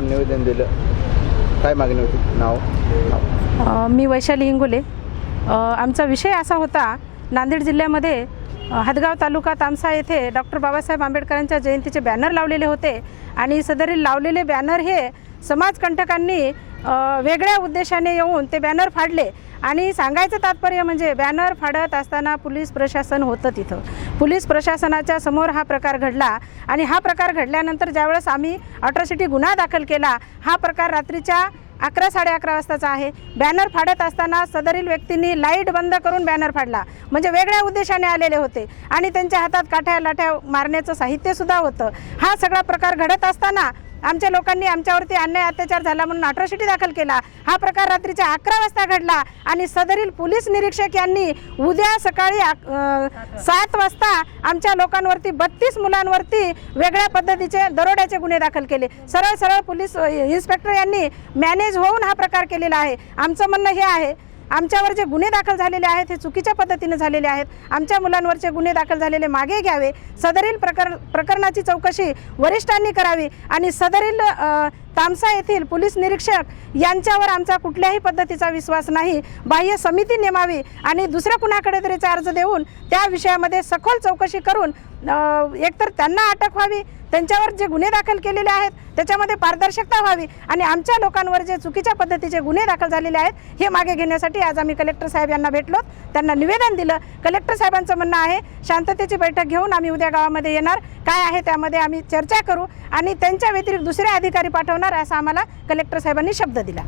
आपण निवेदन दिलं. काय मागणी होती? नाव? नाव. मी वैशाली हिंगोले. आमचा विषय असा होता नांदेड जिल्ह्यामध्ये हदगाव तालुका तामसा येथे डॉक्टर बाबासाहेब आंबेडकरांच्या जयंतीचे बॅनर लावलेले होते आणि सदरील लावलेले बॅनर हे समाजकंटकांनी वेगळ्या उद्देशाने येऊन ते बॅनर फाडले. आणि सांगायचं तात्पर्य म्हणजे बॅनर फाडत असताना पोलीस प्रशासन होतं तिथं. पोलीस प्रशासनाच्या समोर हा प्रकार घडला आणि हा प्रकार घडल्यानंतर ज्यावेळेस आम्ही अट्रॉसिटी गुन्हा दाखल केला हा प्रकार रात्रीच्या अकरा साडे अकरा वाजताचा आहे. बॅनर फाडत असताना सदरील व्यक्तींनी लाइट बंद करून बॅनर फाडला. म्हणजे वेगळ्या उद्देशाने आलेले होते आणि त्यांच्या हातात काठ्या लाठ्या मारण्याचं साहित्यसुद्धा होतं. हा सगळा प्रकार घडत असताना आमच्या लोकांनी आमच्यावरती अन्याय अत्याचार झाला म्हणून अट्रॉसिटी दाखल केला. हा प्रकार रात्रीच्या अकरा वाजता घडला आणि सदरील पोलीस निरीक्षक यांनी उद्या सकाळी सात वाजता आमच्या लोकांवरती बत्तीस मुलांवरती वेगळ्या पद्धतीचे दरोड्याचे गुन्हे दाखल केले. सरळ सरळ पोलीस इन्स्पेक्टर यांनी मॅनेज होऊन हा प्रकार केलेला आहे. आमचं म्हणणं हे आहे आमच्यावर जे गुन्हे दाखल झालेले आहेत हे चुकीच्या पद्धतीने झालेले आहेत. आमच्या मुलांवरचे गुन्हे दाखल झालेले मागे घ्यावे. सदरील प्रकर प्रकरणाची चौकशी वरिष्ठांनी करावी आणि सदरील तामसा येथील पोलीस निरीक्षक यांच्यावर आमचा कुठल्याही पद्धतीचा विश्वास नाही. बाह्य समिती नेमावी आणि दुसऱ्या कुणाकडे तरी अर्ज देऊन त्या विषयामध्ये सखोल चौकशी करून एकतर त्यांना अटक व्हावी त्यांच्यावर जे गुन्हे दाखल केलेले आहेत त्याच्यामध्ये पारदर्शकता व्हावी आणि आमच्या लोकांवर जे चुकीच्या पद्धतीचे गुन्हे दाखल झालेले आहेत हे मागे घेण्यासाठी आज आम्ही कलेक्टर साहेब यांना भेटलो. त्यांना निवेदन दिलं. कलेक्टर साहेबांचं म्हणणं आहे शांततेची बैठक घेऊन आम्ही उद्या गावामध्ये येणार. काय आहे त्यामध्ये आम्ही चर्चा करू आणि त्यांच्या व्यतिरिक्त दुसरे अधिकारी पाठवणार असा आम्हाला कलेक्टर साहेबांनी शब्द दिला.